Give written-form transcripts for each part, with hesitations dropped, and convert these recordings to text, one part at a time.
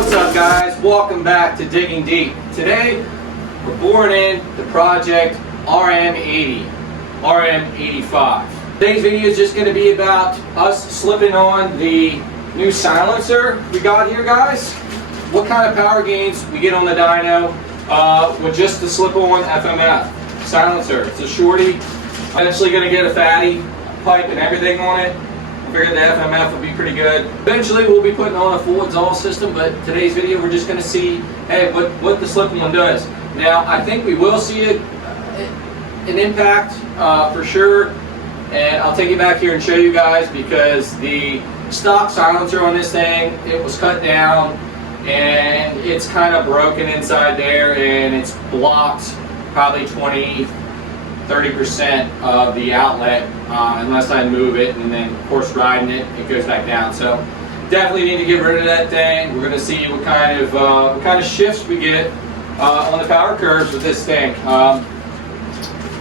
What's up, guys? Welcome back to Digging Deep. Today we're boring in the project RM80, RM85. Today's video is just going to be about us slipping on the new silencer we got here, guys. What kind of power gains we get on the dyno with just the slip-on FMF silencer. It's a Shorty. I'm actually going to get a fatty pipe and everything on it. I figured the FMF would be pretty good. Eventually we'll be putting on a full exhaust system, but today's video we're just going to see, hey, what the slip-on does. Now I think we will see an impact for sure, and I'll take it back here and show you guys, because the stock silencer on this thing, it was cut down and it's kind of broken inside there, and it's blocked probably 20-30% of the outlet unless I move it, and then of course riding it goes back down. So definitely need to get rid of that thing. We're going to see what kind of shifts we get on the power curves with this thing on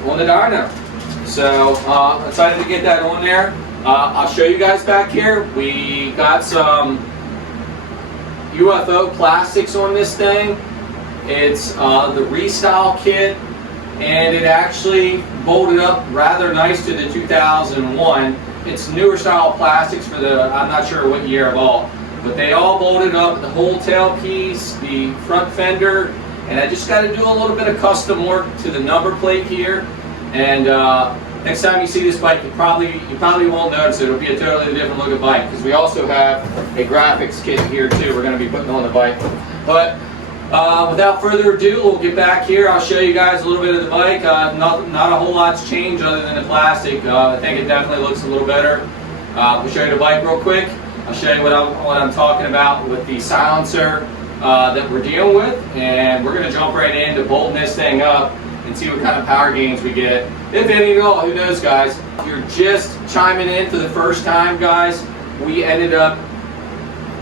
the dyno. So excited to get that on there. I'll show you guys back here. We got some UFO plastics on this thing. It's the Restyle kit, and it actually bolted up rather nice to the 2001. It's newer style plastics for the, I'm not sure what year of all, but they all bolted up, the whole tailpiece, the front fender, and I just got to do a little bit of custom work to the number plate here. And next time you see this bike, you probably won't notice it. It'll be a totally different looking bike, because we also have a graphics kit here too we're going to be putting on the bike. But without further ado, we'll get back here. I'll show you guys a little bit of the bike. Not a whole lot's changed other than the plastic. I think it definitely looks a little better. We'll show you the bike real quick. I'll show you what I'm talking about with the silencer that we're dealing with, and we're going to jump right into bolting this thing up and see what kind of power gains we get, if any at all. Who knows, guys? If you're just chiming in for the first time, guys, we ended up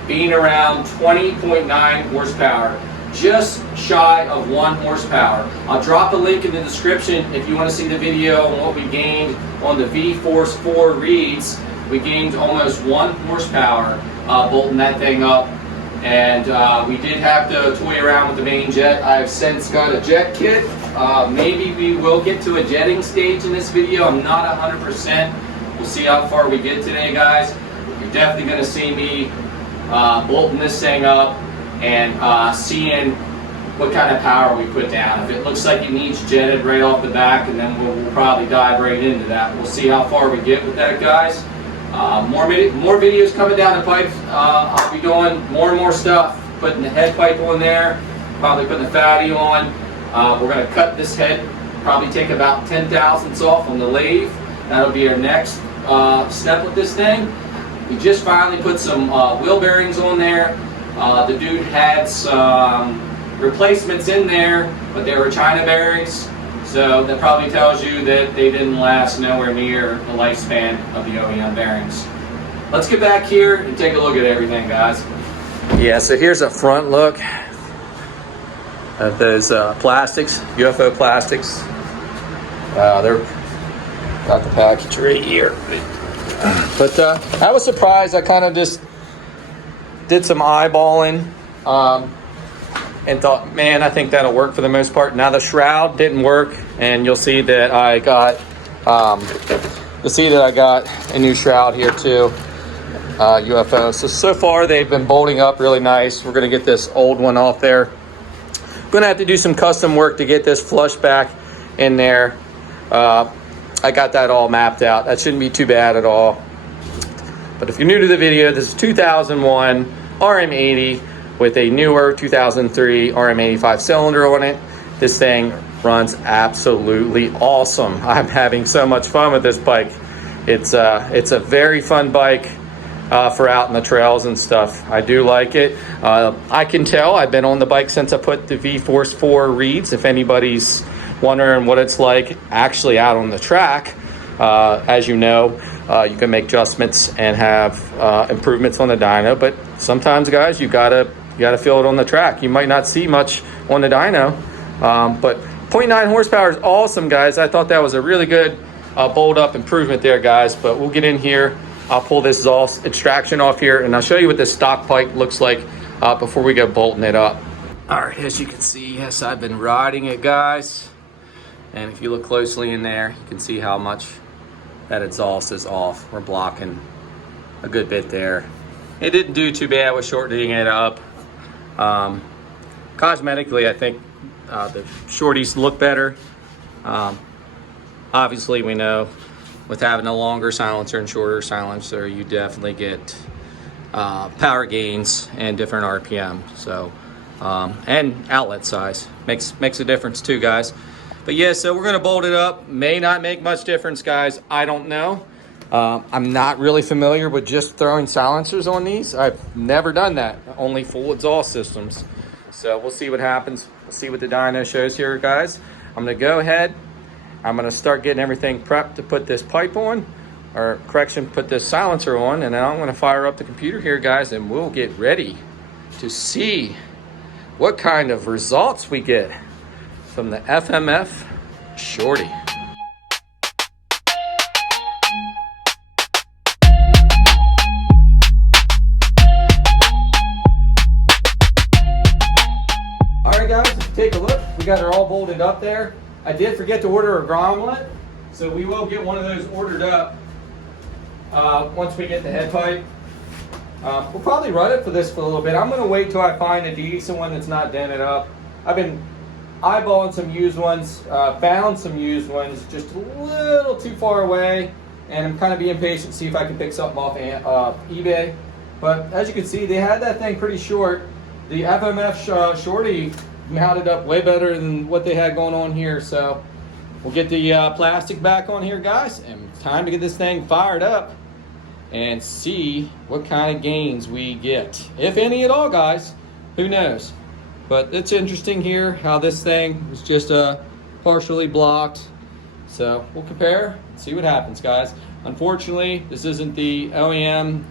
being around 20.9 horsepower. Just shy of 1 horsepower. I'll drop a link in the description if you want to see the video on what we gained on the V-Force 4 reeds. We gained almost 1 horsepower bolting that thing up, and we did have to toy around with the main jet. I've since got a jet kit. Maybe we will get to a jetting stage in this video. I'm not 100%. We'll see how far we get today, guys. You're definitely going to see me bolting this thing up and seeing what kind of power we put down. If it looks like it needs jetted right off the back, and then we'll probably dive right into that. We'll see how far we get with that, guys. More videos coming down the pipe. I'll be doing more and more stuff, putting the head pipe on there, probably putting the fatty on. We're going to cut this head, probably take about 10 thousandths off on the lathe. That'll be our next step with this thing. We just finally put some wheel bearings on there. The dude had some replacements in there, but they were China bearings, so that probably tells you that they didn't last nowhere near the lifespan of the OEM bearings. Let's get back here and take a look at everything, guys. Yeah, so here's a front look of those plastics, UFO plastics. They're got the package right here. But I was surprised. I kind of just did some eyeballing and thought, man, I think that'll work for the most part. Now the shroud didn't work, and you'll see that I got a new shroud here too, UFO. So far they've been bolting up really nice. We're gonna get this old one off there. Gonna have to do some custom work to get this flush back in there. I got that all mapped out. That shouldn't be too bad at all. But if you're new to the video, this is 2001 RM80 with a newer 2003 RM85 cylinder on it. This thing runs absolutely awesome. I'm having so much fun with this bike. It's a very fun bike for out in the trails and stuff. I do like it. I can tell I've been on the bike since I put the V-Force 4 reeds. If anybody's wondering what it's like actually out on the track, as you know, you can make adjustments and have improvements on the dyno, but sometimes, guys, you gotta feel it on the track. You might not see much on the dyno, but 0.9 horsepower is awesome, guys. I thought that was a really good bolt up improvement there, guys. But we'll get in here. I'll pull this extraction off here, and I'll show you what this stock pipe looks like before we go bolting it up. All right, as you can see, yes, I've been riding it, guys. And if you look closely in there, you can see how much that exhaust is off. We're blocking a good bit there. It didn't do too bad with shortening it up. Cosmetically, I think the shorties look better. Obviously, we know with having a longer silencer and shorter silencer, you definitely get power gains and different RPM. So, and outlet size makes a difference too, guys. But yeah, so we're gonna bolt it up. May not make much difference, guys. I don't know. I'm not really familiar with just throwing silencers on these. I've never done that, only full exhaust systems. So we'll see what happens. We'll see what the dyno shows here, guys. I'm gonna go ahead. I'm gonna start getting everything prepped to put this pipe on, or correction, put this silencer on, and then I'm gonna fire up the computer here, guys, and we'll get ready to see what kind of results we get from the FMF Shorty. All right, guys, take a look. We got her all bolted up there. I did forget to order a grommet, so we will get one of those ordered up once we get the head pipe. We'll probably run it for this for a little bit. I'm going to wait till I find a decent one that's not dented up. I've been eyeballing some used ones, found some used ones just a little too far away, and I'm kind of being patient to see if I can pick something off eBay. But as you can see, they had that thing pretty short. The FMF Shorty mounted up way better than what they had going on here. So we'll get the plastic back on here, guys, and it's time to get this thing fired up and see what kind of gains we get, if any at all, guys. Who knows? But it's interesting here how this thing was just partially blocked. So we'll compare and see what happens, guys. Unfortunately, this isn't the OEM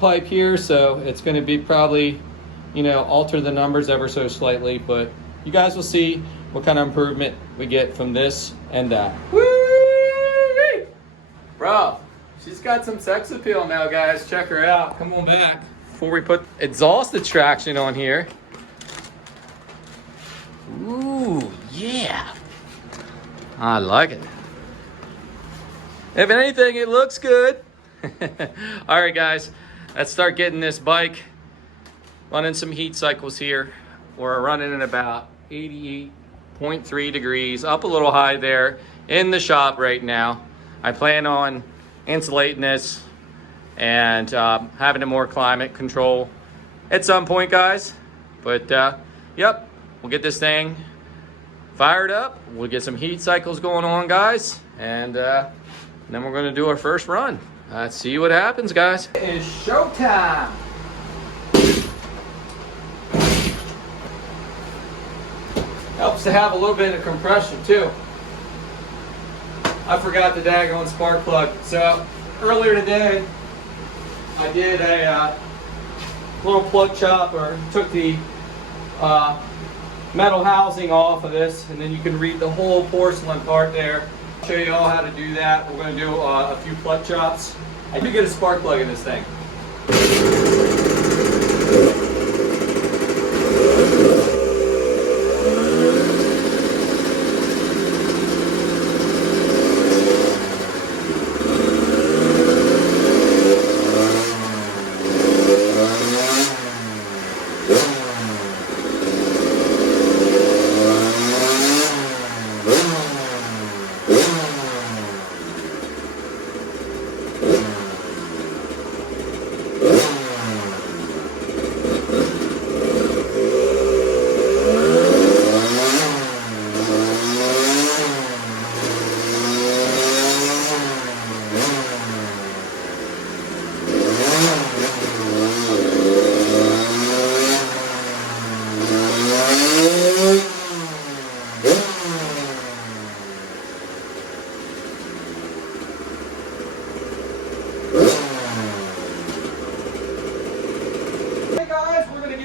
pipe here, so it's going to be probably, you know, alter the numbers ever so slightly, but you guys will see what kind of improvement we get from this and that. Woo! Bro, she's got some sex appeal now, guys. Check her out. Come on back. Before we put exhaust extraction on here. Ooh, yeah. I like it. If anything, it looks good. All right, guys, let's start getting this bike running some heat cycles here. We're running at about 88.3 degrees, up a little high there in the shop right now. I plan on insulating this and having a more climate control at some point, guys. But yep, we'll get this thing fired up. We'll get some heat cycles going on, guys, and then we're gonna do our first run. Let's see what happens, guys. It is showtime. Helps to have a little bit of compression too. I forgot the daggone spark plug. So earlier today, I did a little plug chop, or took the metal housing off of this, and then you can read the whole porcelain part there. I'll show you all how to do that. We're going to do a few plug chops. I do get a spark plug in this thing.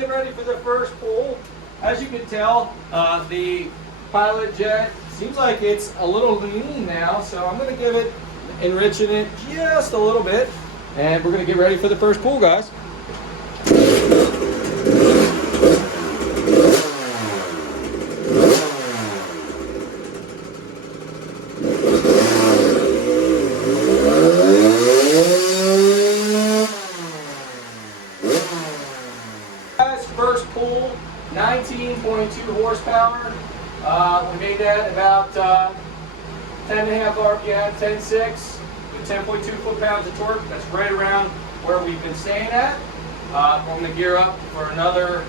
Ready for the first pull. As you can tell, the pilot jet seems like it's a little lean now, so I'm going to give it, enriching it just a little bit, and we're going to get ready for the first pull, guys. first pull, 19.2 horsepower. We made that about 10.5 RPM, 10.6 with 10.2 foot-pounds of torque. That's right around where we've been staying at. I'm going to gear up for another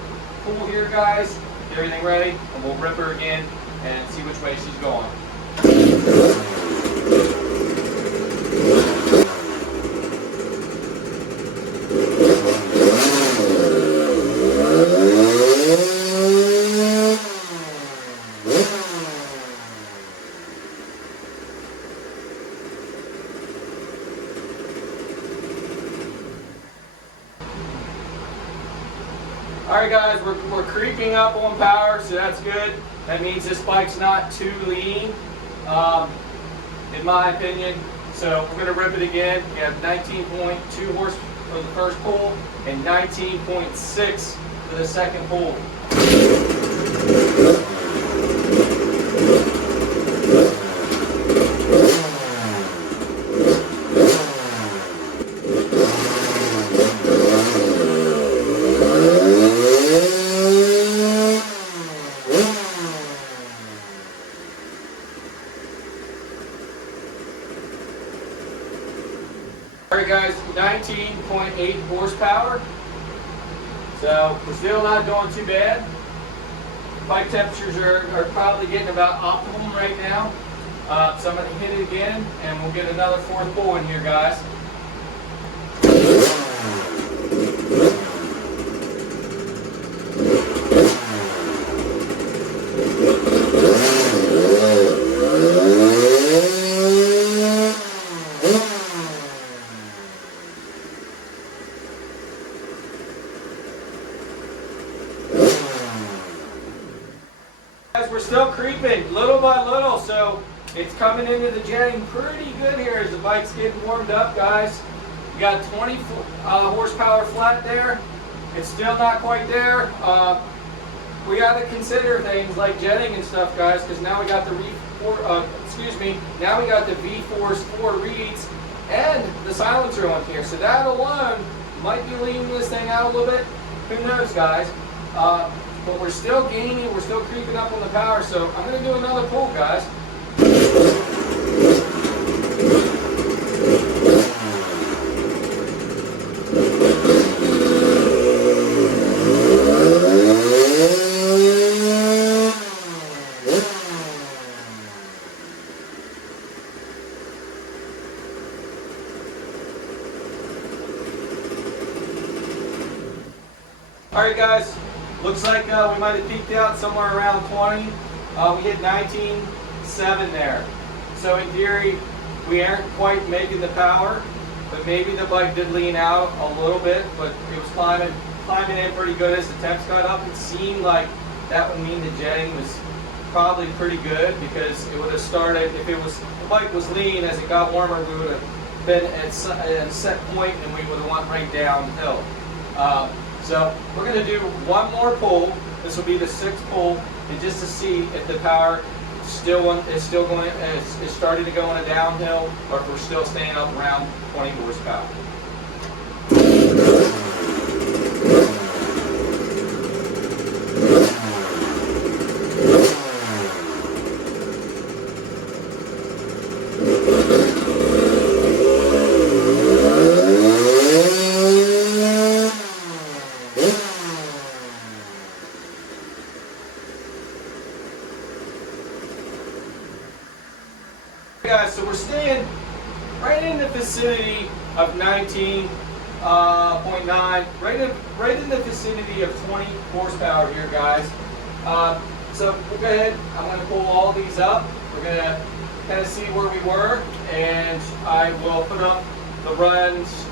pull here, guys. Get everything ready, and we'll rip her again and see which way she's going. Alright guys, we're creeping up on power, so that's good. That means this bike's not too lean, in my opinion. So we're going to rip it again. We have 19.2 horse for the first pull and 19.6 for the second pull. Alright guys, 19.8 horsepower. So we're still not doing too bad. Bike temperatures are probably getting about optimum right now. So I'm going to hit it again and we'll get another fourth pull in here, guys. We're still creeping little by little, so it's coming into the jetting pretty good here as the bike's getting warmed up, guys. We got 20 horsepower flat there. It's still not quite there. We got to consider things like jetting and stuff, guys, because now we got the now we got the V-Force 4 reeds and the silencer on here. So that alone might be leaning this thing out a little bit. Who knows, guys? But we're still gaining, we're still creeping up on the power, so I'm going to do another pull, guys. Alright guys, looks like we might have peaked out somewhere around 20. We hit 19.7 there. So in theory, we aren't quite making the power, but maybe the bike did lean out a little bit, but it was climbing in pretty good as the temps got up. It seemed like that would mean the jetting was probably pretty good, because it would have started, if it was, the bike was lean, as it got warmer, we would have been at a set point and we would have went right downhill. So we're going to do one more pull. This will be the sixth pull, and just to see if the power is starting to go in a downhill, or if we're still staying up around 20 horsepower. Guys, so we're staying right in the vicinity of 19.9, right in the vicinity of 20 horsepower here, guys. So we'll go ahead, I'm going to pull all these up. We're going to kind of see where we were, and I will put up the runs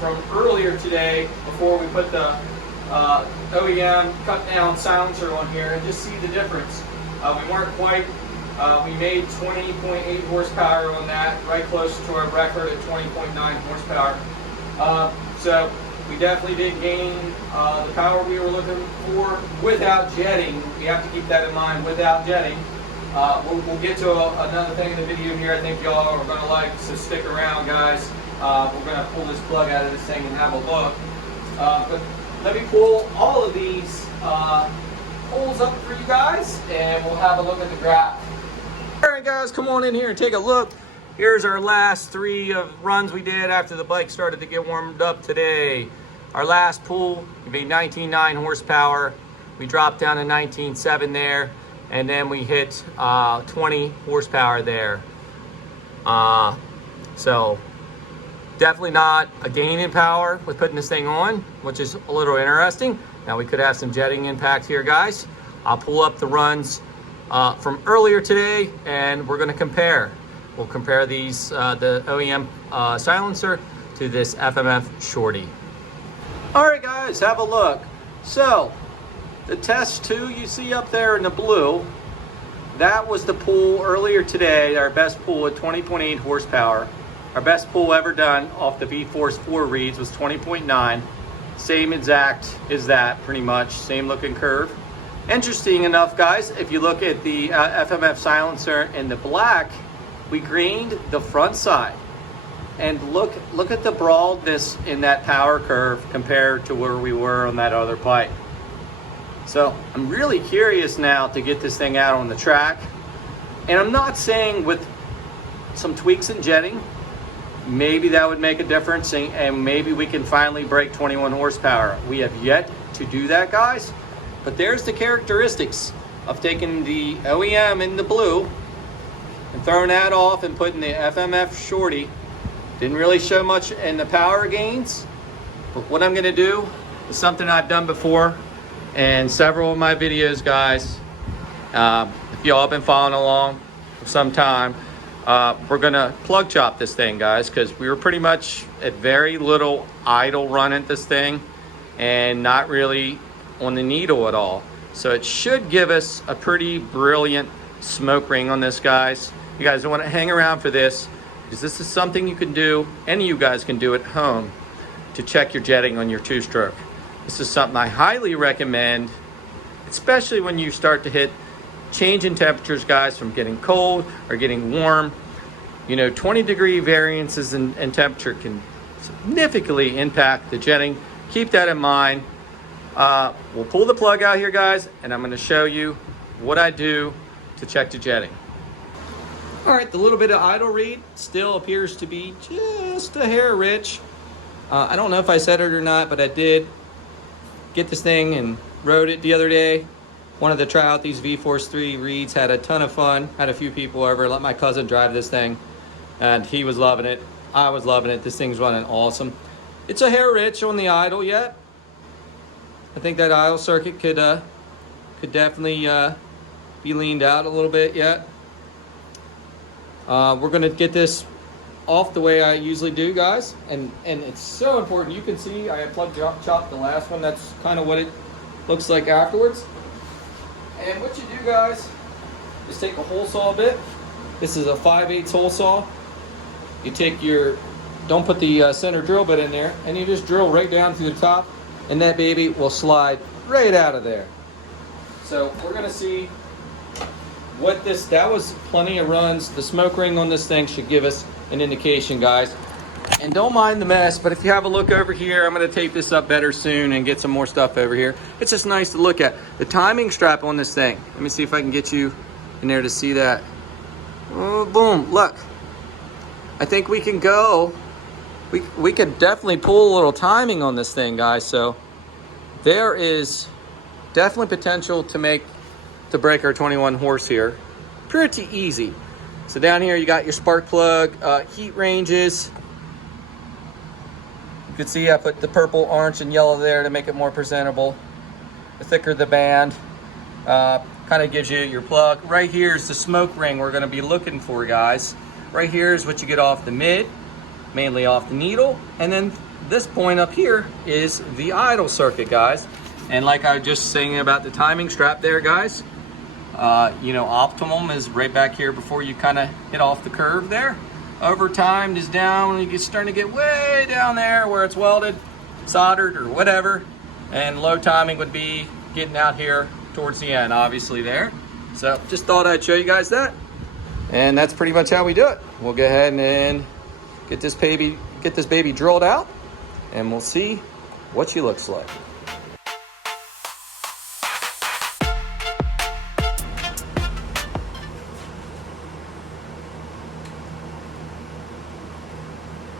from earlier today before we put the OEM cut down silencer on here, and just see the difference. We weren't quite, we made 20.8 horsepower on that, right close to our record at 20.9 horsepower. So we definitely did gain the power we were looking for without jetting. We have to keep that in mind, without jetting. We'll get to another thing in the video here I think y'all are going to like, so stick around, guys. We're going to pull this plug out of this thing and have a look. But let me pull all of these holes up for you guys, and we'll have a look at the graph. All right, guys, come on in here and take a look. Here's our last 3 runs we did after the bike started to get warmed up today. Our last pull would be 19.9 horsepower. We dropped down to 19.7 there, and then we hit 20 horsepower there. So definitely not a gain in power with putting this thing on, which is a little interesting. Now we could have some jetting impact here, guys. I'll pull up the runs from earlier today, and we're going to compare. We'll compare these, the OEM silencer to this FMF Shorty. All right, guys, have a look. So the test 2 you see up there in the blue, that was the pull earlier today, our best pull at 20.8 horsepower. Our best pull ever done off the V-Force 4 reads was 20.9. Same exact as that, pretty much, same looking curve. Interesting enough, guys, if you look at the FMF silencer in the black, we greened the front side. And look at the broadness in that power curve compared to where we were on that other bike. So I'm really curious now to get this thing out on the track. And I'm not saying with some tweaks in jetting, maybe that would make a difference, and maybe we can finally break 21 horsepower. We have yet to do that, guys. But there's the characteristics of taking the OEM in the blue and throwing that off and putting the FMF Shorty. Didn't really show much in the power gains, but what I'm gonna do is something I've done before in several of my videos, guys. If y'all have been following along for some time, we're gonna plug chop this thing, guys, because we were pretty much at very little idle run at this thing and not really on the needle at all. So it should give us a pretty brilliant smoke ring on this, guys. You guys don't want to hang around for this, because this is something you can do, any of you guys can do at home to check your jetting on your 2-stroke. This is something I highly recommend, especially when you start to hit change in temperatures, guys, from getting cold or getting warm. You know, 20-degree variances in temperature can significantly impact the jetting. Keep that in mind. We'll pull the plug out here, guys, and I'm going to show you what I do to check the jetting. All right, the little bit of idle read still appears to be just a hair rich. I don't know if I said it or not, but I did get this thing and rode it the other day. Wanted to try out these V-Force 3 reads, had a ton of fun. Had a few people over, let my cousin drive this thing, and he was loving it. I was loving it. This thing's running awesome. It's a hair rich on the idle yet. I think that idle circuit could definitely be leaned out a little bit yet. We're gonna get this off the way I usually do, guys, and it's so important. You can see I plug chopped the last one. That's kind of what it looks like afterwards. And what you do, guys, is take a hole saw bit. This is a 5/8 hole saw. You take your, don't put the center drill bit in there, and you just drill right down through the top, and that baby will slide right out of there. So we're gonna see what this, that was plenty of runs. The smoke ring on this thing should give us an indication, guys. And don't mind the mess, but if you have a look over here, I'm gonna tape this up better soon and get some more stuff over here. It's just nice to look at. The timing strap on this thing. Let me see if I can get you in there to see that. Oh, boom, look. I think we can go. We could definitely pull a little timing on this thing, guys. So there is definitely potential to break our 21 horse here. Pretty easy. So down here you got your spark plug, heat ranges. You can see I put the purple, orange, and yellow there to make it more presentable. The thicker the band, kind of gives you your plug. Right here is the smoke ring we're gonna be looking for, guys. Right here is what you get off the mid, mainly off the needle. And then this point up here is the idle circuit, guys. And like I was just saying about the timing strap there, guys, you know, optimum is right back here before you kind of hit off the curve there. Overtimed is down when you get starting to get way down there where it's welded, soldered, or whatever. And low timing would be getting out here towards the end, obviously there. So just thought I'd show you guys that. And that's pretty much how we do it. We'll go ahead and get this baby drilled out, and we'll see what she looks like.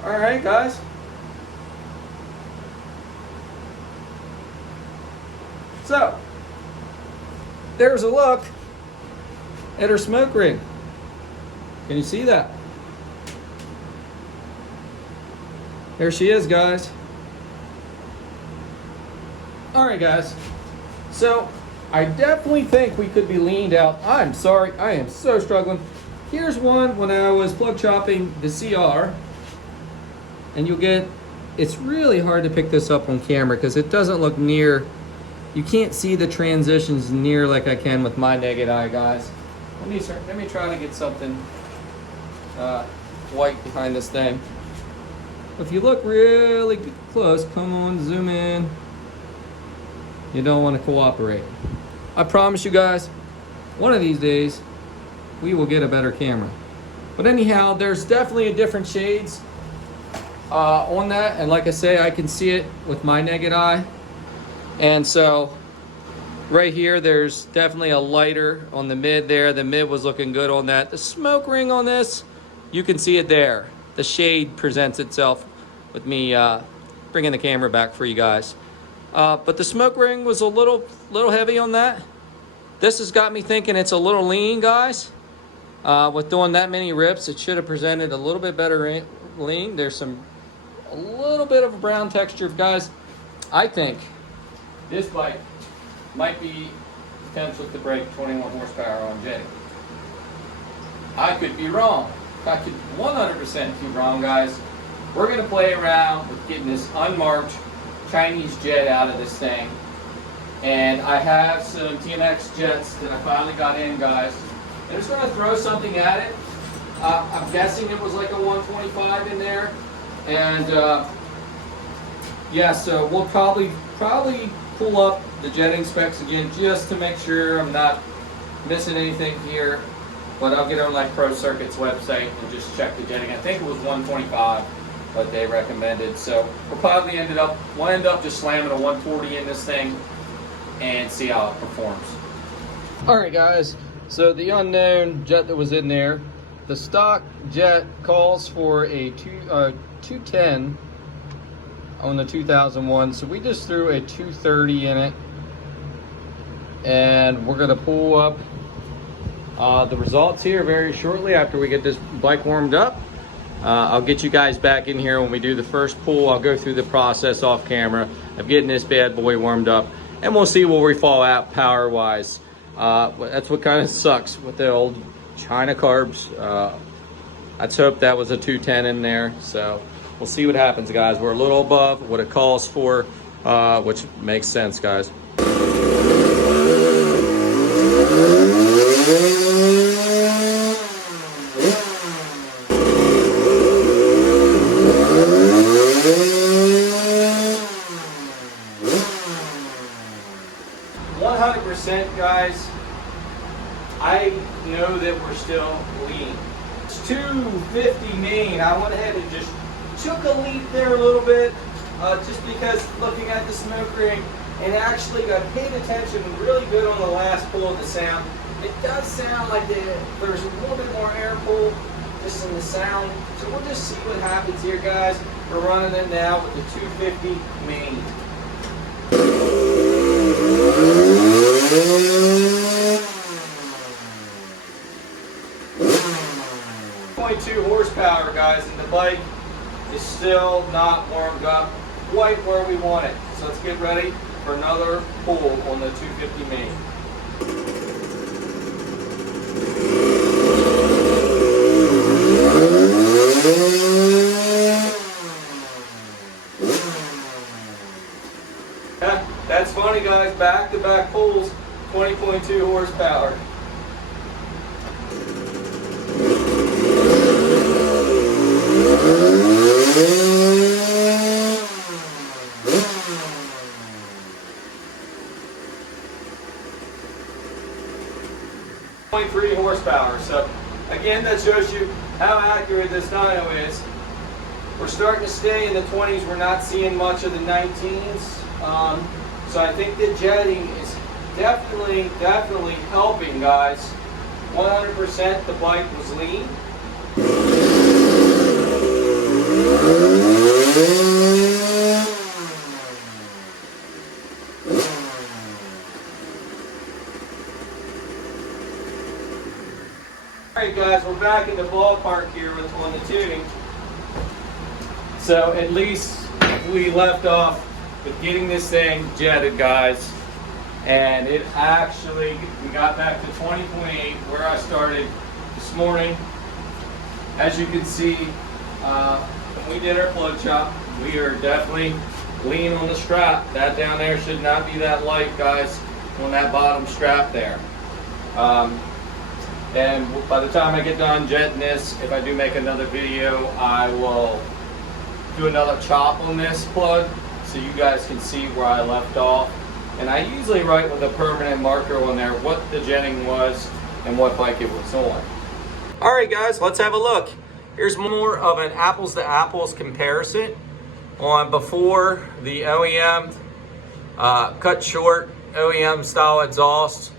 All right, guys. So, there's a look at her smoke ring. Can you see that? There she is, guys. All right, guys. So, I definitely think we could be leaned out. I'm sorry, I am so struggling. Here's one when I was plug chopping the CR. And you'll get, it's really hard to pick this up on camera because it doesn't look near, you can't see the transitions near like I can with my naked eye, guys. Let me try to get something white behind this thing. If you look really close, come on, zoom in. You don't want to cooperate. I promise you guys, one of these days, we will get a better camera. But anyhow, there's definitely a different shades on that. And like I say, I can see it with my naked eye. And so right here, there's definitely a lighter on the mid there. The mid was looking good on that. The smoke ring on this, you can see it there. The shade presents itself with me bringing the camera back for you guys. But the smoke ring was a little heavy on that. This has got me thinking it's a little lean, guys. With doing that many rips, it should have presented a little bit better lean. There's a little bit of a brown texture, guys. I think this bike might be potential to break 21 horsepower on jetting. I could be wrong. I could 100% be wrong, guys. We're going to play around with getting this unmarked Chinese jet out of this thing. And I have some TMX jets that I finally got in, guys. I'm just going to throw something at it. I'm guessing it was like a 125 in there. And yeah, so we'll probably pull up the jetting specs again just to make sure I'm not missing anything here. But I'll get on like Pro Circuit's website and just check the jetting. I think it was 125 what they recommended. So we'll end up just slamming a 140 in this thing and see how it performs. All right, guys. So the unknown jet that was in there, the stock jet calls for a 210 on the 2001. So we just threw a 230 in it, and we're gonna pull up the results here very shortly after we get this bike warmed up. I'll get you guys back in here when we do the first pull. I'll go through the process off camera of getting this bad boy warmed up, and we'll see where we fall out power wise. That's what kind of sucks with the old China carbs. Let's hope that was a 210 in there. So we'll see what happens, guys. We're a little above what it calls for, which makes sense, guys. 100%, guys. I know that we're still lean. It's 250 main. I went ahead and just took a leap there a little bit, just because looking at the smoke ring, and actually I paid attention really good on the last pull of the sound. It does sound like there's a little bit more air pull just in the sound. So we'll just see what happens here, guys. We're running it now with the 250 main. 0.2 horsepower, guys, and the bike is still not warmed up quite where we want it. So let's get ready for another pull on the 250 main. That's funny, guys. Back-to-back pulls, 20.2 horsepower. .3 horsepower. So again, that shows you how accurate this dyno is. We're starting to stay in the 20s. We're not seeing much of the 19s. So I think the jetting is definitely helping, guys. 100% the bike was lean. Alright guys, we're back in the ballpark here on the tuning. So at least we left off with getting this thing jetted, guys. And it actually, we got back to 20.8 where I started this morning. As you can see, when we did our plug chop, we are definitely lean on the strap. That down there should not be that light, guys, on that bottom strap there. And by the time I get done jetting this, if I do make another video, I will do another chop on this plug so you guys can see where I left off. And I usually write with a permanent marker on there what the jetting was and what bike it was on. Alright guys, let's have a look. Here's more of an apples to apples comparison on before the OEM cut short OEM style exhaust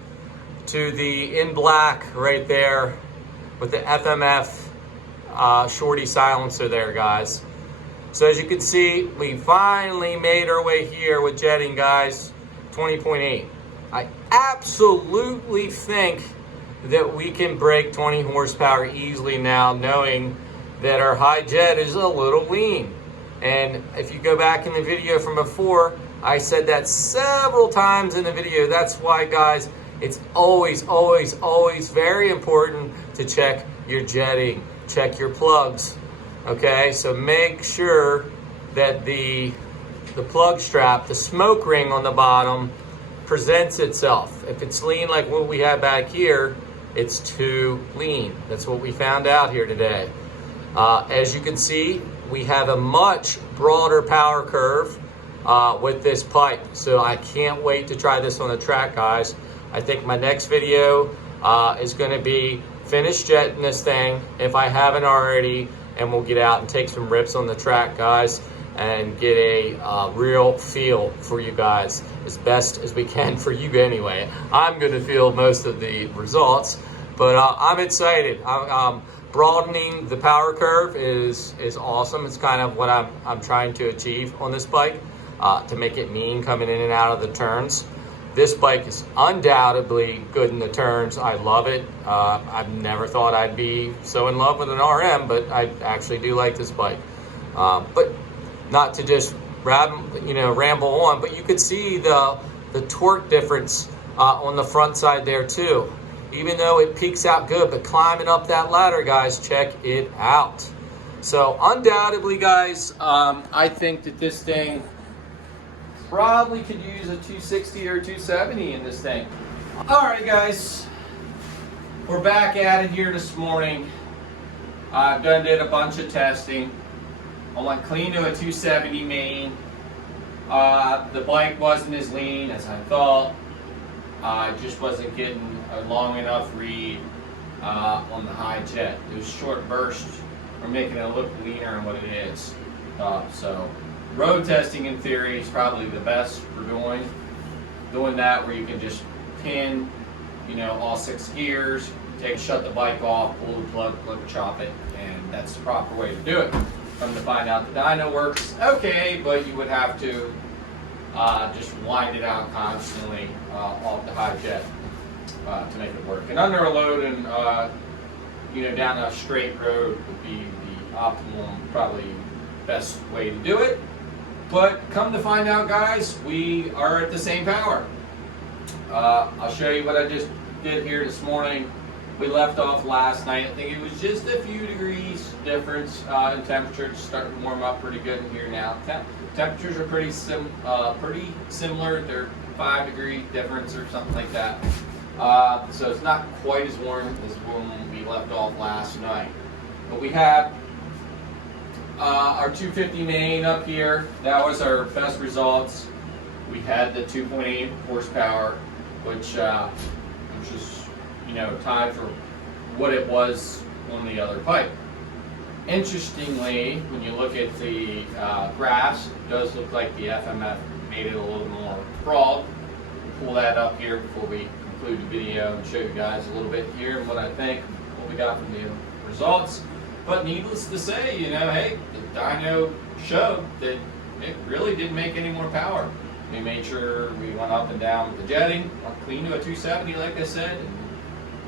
to the in black right there with the FMF Shorty silencer there, guys. So as you can see, we finally made our way here with jetting, guys. 20.8. I absolutely think that we can break 20 horsepower easily now, knowing that our high jet is a little lean. And if you go back in the video from before, I said that several times in the video. That's why, guys, it's always, always, always very important to check your jetting, check your plugs, okay? So make sure that the plug strap, the smoke ring on the bottom, presents itself. If it's lean like what we have back here, it's too lean. That's what we found out here today. As you can see, we have a much broader power curve with this pipe. So I can't wait to try this on the track, guys. I think my next video is going to be finish jetting this thing if I haven't already, and we'll get out and take some rips on the track, guys, and get a real feel for you guys as best as we can for you anyway. I'm going to feel most of the results, but I'm excited. Broadening the power curve is awesome. It's kind of what I'm trying to achieve on this bike, to make it mean coming in and out of the turns. This bike is undoubtedly good in the turns. I love it. I've never thought I'd be so in love with an RM, but I actually do like this bike. But not to just ramble on, but you could see the torque difference on the front side there too. Even though it peaks out good, but climbing up that ladder, guys, check it out. So undoubtedly, guys, I think that this thing probably could use a 260 or 270 in this thing. All right, guys, we're back at it here this morning. I've did a bunch of testing. I went clean to a 270 main. The bike wasn't as lean as I thought. I just wasn't getting a long enough read on the high jet. Those short bursts are making it look leaner than what it is. So road testing in theory is probably the best for doing that, where you can just pin, all 6 gears, shut the bike off, pull the plug, chop it, and that's the proper way to do it. Come to find out the dyno works okay, but you would have to just wind it out constantly off the high jet to make it work. And under a load and down a straight road would be the optimum, probably best way to do it. But come to find out, guys, we are at the same power. I'll show you what I just did here this morning. We left off last night. I think it was just a few degrees difference in temperature. It's starting to warm up pretty good in here now. Temperatures are pretty similar. They're 5-degree difference or something like that. So it's not quite as warm as when we left off last night. But we had our 250 main up here. That was our best results. We had the 2.8 horsepower, which is tied for what it was on the other pipe. Interestingly, when you look at the graphs, it does look like the FMF made it a little more broad. We'll pull that up here before we conclude the video and show you guys a little bit here and what I think, what we got from the results. But needless to say, hey, the dyno showed that it really didn't make any more power. We made sure we went up and down with the jetting, clean to a 270 like I said, and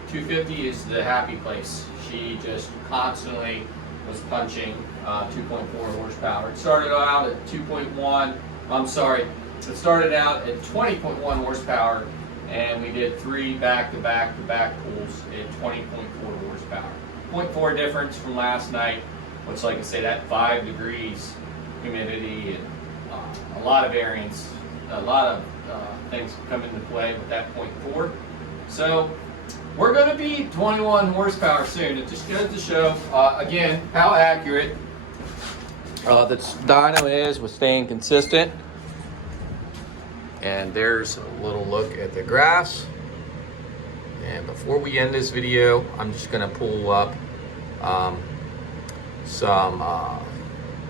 250 is the happy place. She just constantly was punching 2.4 horsepower. It started out at 2.1, I'm sorry, it started out at 20.1 horsepower, and we did 3 back-to-back-to-back pulls at 20.4 horsepower. 0.4 difference from last night, which, like I say, that 5 degrees humidity and a lot of variance, a lot of things come into play with that 0.4. So we're going to be 21 horsepower soon. It just goes to show, again, how accurate this dyno is with staying consistent. And there's a little look at the graphs. And before we end this video, I'm just going to pull up some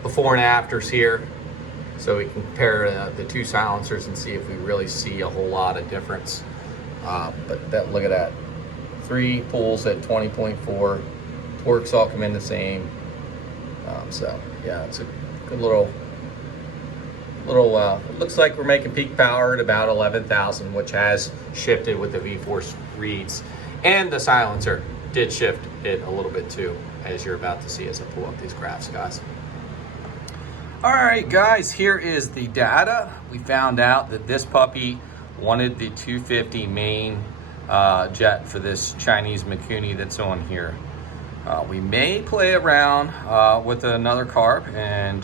before and afters here, so we can compare the two silencers and see if we really see a whole lot of difference. But look at that. 3 pulls at 20.4. Torques all come in the same. So yeah, it's a good little. Looks like we're making peak power at about 11,000, which has shifted with the V-Force reads, and the silencer did shift it a little bit too, as you're about to see as I pull up these graphs, guys. All right, guys, here is the data. We found out that this puppy wanted the 250 main jet for this Chinese Mikuni that's on here. We may play around with another carb and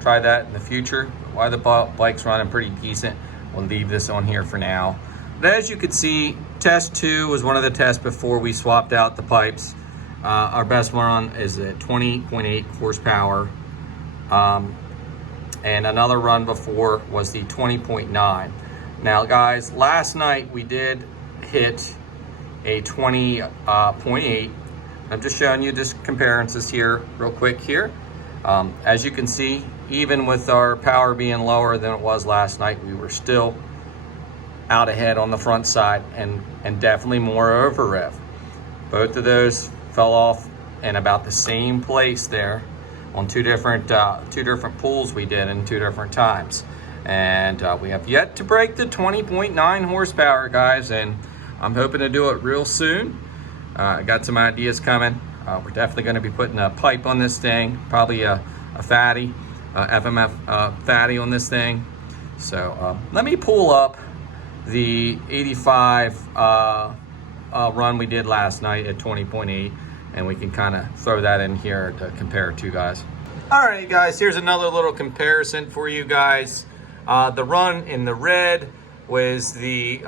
try that in the future. While the bike's running pretty decent, we'll leave this on here for now. But as you can see, test 2 was one of the tests before we swapped out the pipes. Our best one is at 20.8 horsepower. And another run before was the 20.9. Now guys, last night we did hit a 20.8. I'm just showing you just comparisons here real quick here. As you can see, even with our power being lower than it was last night, we were still out ahead on the front side and definitely more over rev. Both of those fell off in about the same place there on two different pulls we did in 2 different times. And we have yet to break the 20.9 horsepower, guys, and I'm hoping to do it real soon. I got some ideas coming. We're definitely going to be putting a pipe on this thing, probably a fatty, FMF fatty on this thing. So let me pull up the 85 run we did last night at 20.8, and we can kind of throw that in here to compare to, guys. All right, guys, here's another little comparison for you guys. The run in the red was the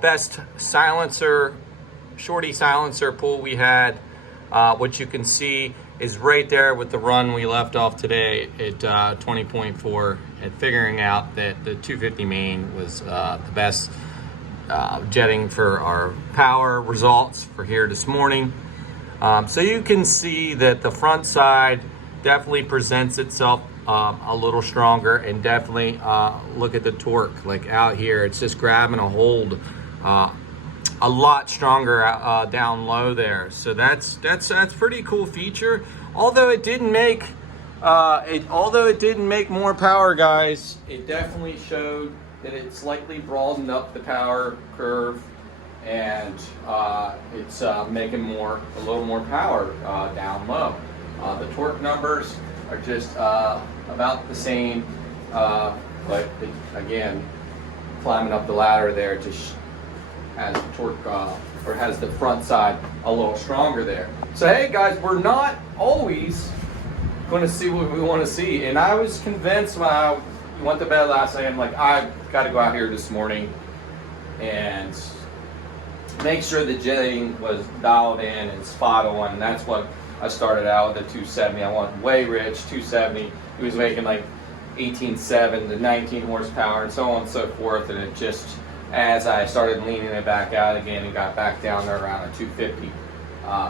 best silencer, Shorty silencer pull we had, which you can see is right there with the run we left off today at 20.4, and figuring out that the 250 main was the best jetting for our power results for here this morning. So you can see that the front side definitely presents itself a little stronger, and definitely look at the torque, like out here, it's just grabbing a hold a lot stronger down low there. So that's pretty cool feature. Although it didn't make more power, guys, it definitely showed that it slightly broadened up the power curve, and it's making a little more power down low. The torque numbers are just about the same, but again, climbing up the ladder there just has the torque or has the front side a little stronger there. So hey guys, we're not always going to see what we want to see, and I was convinced when I went to bed last night, I'm like, I've got to go out here this morning and make sure the jetting was dialed in and spot on, and that's what I started out with. The 270. I went way rich 270. He was making like 18.7 to 19 horsepower and so on and so forth, and it just, as I started leaning it back out again and got back down there around a 250,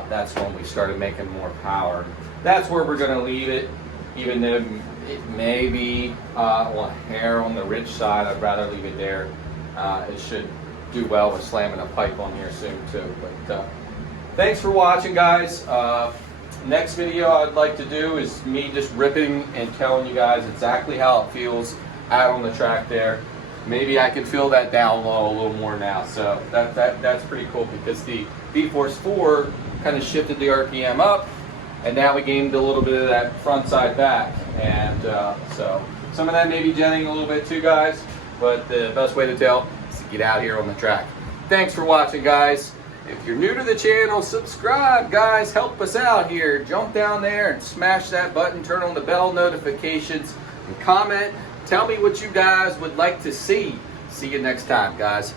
that's when we started making more power. That's where we're going to leave it, even though it may be a hair on the rich side. I'd rather leave it there. It should do well with slamming a pipe on here soon too. But thanks for watching, guys. Next video I'd like to do is me just ripping and telling you guys exactly how it feels out on the track there. Maybe I can feel that down low a little more now. So that's pretty cool, because the V-Force 4 kind of shifted the RPM up, and now we gained a little bit of that front side back. And so some of that may be jetting a little bit too, guys, but the best way to tell is to get out here on the track. Thanks for watching, guys. If you're new to the channel, subscribe, guys. Help us out here. Jump down there and smash that button, turn on the bell notifications, and comment. Tell me what you guys would like to see. See you next time, guys.